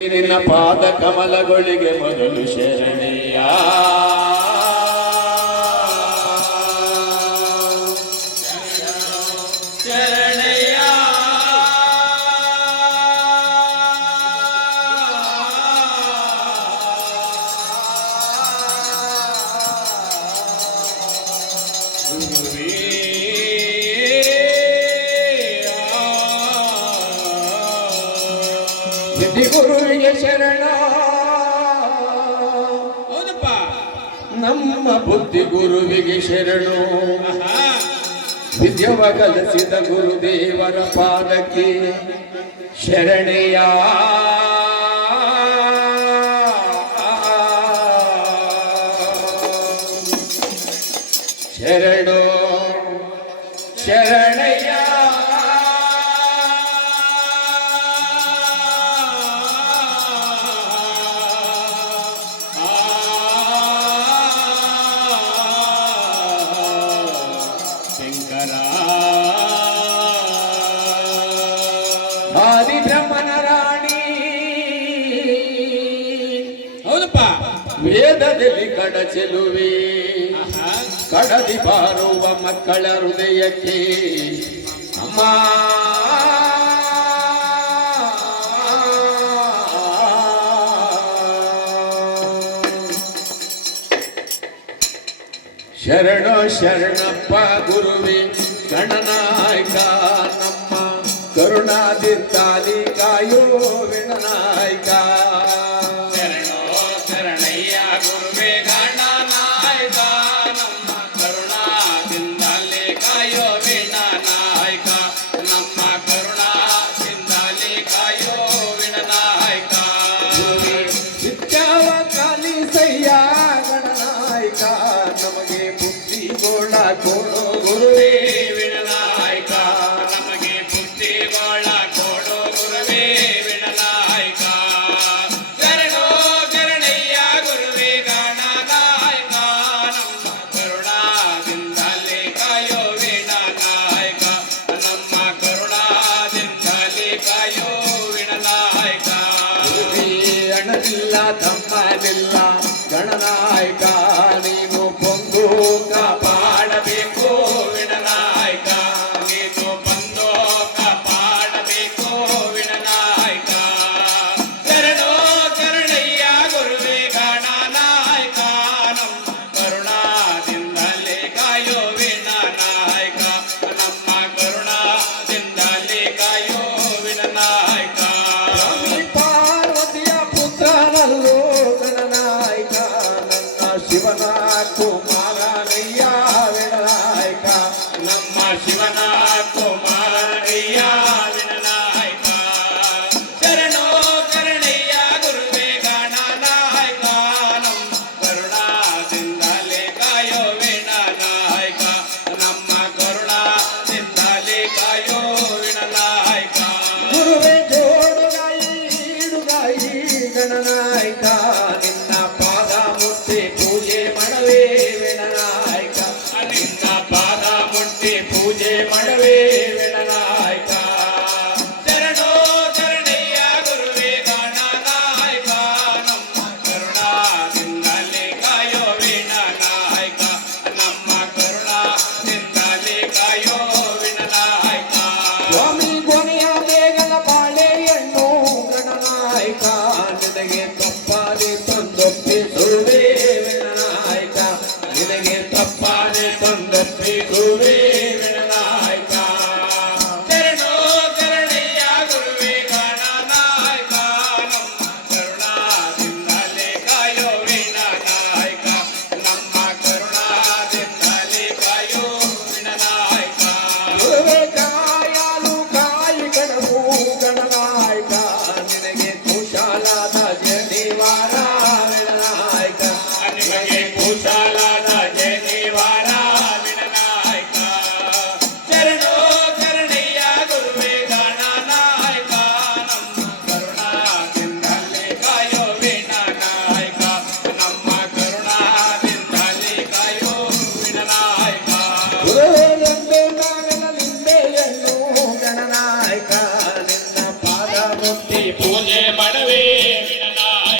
ನಿನ್ನ ಪಾದ ಕಮಲಗಳಿಗೆ ಮೊದಲು ಶರಣಯ್ಯ ಶರಣಯ್ಯ ಗುರುವೇ ಗುರುವಿಗೆ ಶರಣ ಹೌದಪ್ಪ ನಮ್ಮ ಬುದ್ಧಿ ಗುರುವಿಗೆ ಶರಣು ವಿದ್ಯವ ಕಲಿಸಿದ ಗುರುದೇವರ ಪಾದಕ್ಕೆ ಶರಣೆಯ ಶರಣು ಶರಣಯ್ಯ ಆದಿ ಬ್ರಹ್ಮನ ರಾಣಿ ಹೌದಪ್ಪ ವೇದದಲ್ಲಿ ಕಡಚೆಲುವೆ ಕಡದಿ ಬಾರುವ ಮಕ್ಕಳ ಹೃದಯಕ್ಕೆ ಅಮ್ಮ ಶರಣ ಶರಣಪ್ಪ ಗುರುವೆ ಗಣನಾಯಕ ನಮ್ಮ ಕರುಣಾದಿರ್ತಾಲಿ ಕಾಯೋ ವಿಣನಾಯಕ ಶರಣೋ ಶರಣಯ್ಯ ಗುರುವೇ ಗಣನಾಯಕ ನಮ್ಮ ಕರುಣಾದಿಂದಲೇ ಕಾಯೋ ವಿಣನಾಯಕ ನಮ್ಮ ಕರುಣಾದಿಂದಲೇ ಕಾಯೋ ವಿಣನಾಯಕ ನಿತ್ಯವ ಕಾಲಿಸಯ್ಯ ಗಣನಾಯಕ ನಮಗೆ ಬುದ್ಧಿ ಗೋಳ ಕೊಡೋ ಗುರುವೇ ವಿಣನಾಯಕ ನಮಗೆ ಬುದ್ಧಿಗೋಳ ಕೊಡೋ ಗುರುವೇ ವಿಣನಾಯಕ ಶರಣೋ ಶರಣಯ್ಯ ಗುರುವೇ ಗಣನಾಯಕ ನಮ್ಮ ಕರುಣಾದಿಂದಲೇ ಕಾಯೋ ವಿಣನಾಯಕ ನಮ್ಮ ಕರುಣಾದಿಂದಲೇ ಕಾಯೋ ವಿಣನಾಯಕ ಗುರುವೇ ಅಣ್ಣನಿಲ್ಲ ತಮ್ಮನಿಲ್ಲ ಗಣನಾಯಕ ನೀನು ಬಂದು ಕಾಪಾಡಬೇಕು ವಿಣನಾಯಕ ನೀನು ಬಂದು ಕಾಪಾಡಬೇಕು ವಿಣನಾಯಕ ಶರಣೋ ಶರಣಯ್ಯ ಗುರುವೇ ಗಣನಾಯಕ ನಮ್ಮ ಕರುಣಾದಿಂದಲೇ ಕಾಯೋ ವಿಣನಾಯಕ ನಮ್ಮ ಕರುಣಾದಿಂದಲೇ ಕಾಯೋ ವಿಣನಾಯಕ ಸ್ವಾಮಿ ಪಾರ್ವತಿಯ ಪುತ್ರನಲ್ಲೋ ಗಣನಾಯಕ ನನ್ನ ಶಿವನ ಕುಮಾರನಯ್ಯ ವಿಣನಾಯಕ ನಮ್ಮ ಶಿವನ ಕುಮಾರಯ್ಯ ವಿಣನಾಯಕ ಶರಣೋ ಶರಣಯ್ಯ ಗುರುವೇ ಗಣನಾಯಕ ನಮ್ಮ ಕರುಣಾದಿಂದಲೇ ಕಾಯೋ ವಿಣನಾಯಕ ನಮ್ಮ ಕರುಣಾದಿಂದಲೇ ಕಾಯೋ ವಿಣನಾಯಕ ಗುರುವೇ ಜೋಡುಗಾಯಿ ಇಡುಗಾಯಿ ಗಣನಾಯಕ ನಿನ್ನ ಪಾದ ಮುಟ್ಟಿ ಪೂಜೆ ಮಾಡವೇ ವಿಣನಾಯಕ ನಿನ್ನ ಪಾದ ಮುಟ್ಟಿ ಪೂಜೆ ಮಾಡವೇ ವಿಣನಾಯಕ ಶರಣೋ ಶರಣಯ್ಯ ಗುರುವೇ ಗಣನಾಯಕ ನಮ್ಮ ಕರುಣಾದಿಂದಲೇ ಕಾಯೋ ವಿಣನಾಯಕ ನಮ್ಮ ಕರುಣಾದಿಂದಲೇ ಕಾಯೋ ವಿಣನಾಯಕ ಸ್ವಾಮಿ ಕೊನೆಯ ಬೇಗನ ಬಾಳೆಯನ್ನು ಗಣನಾಯಕ ನಿನಗೆ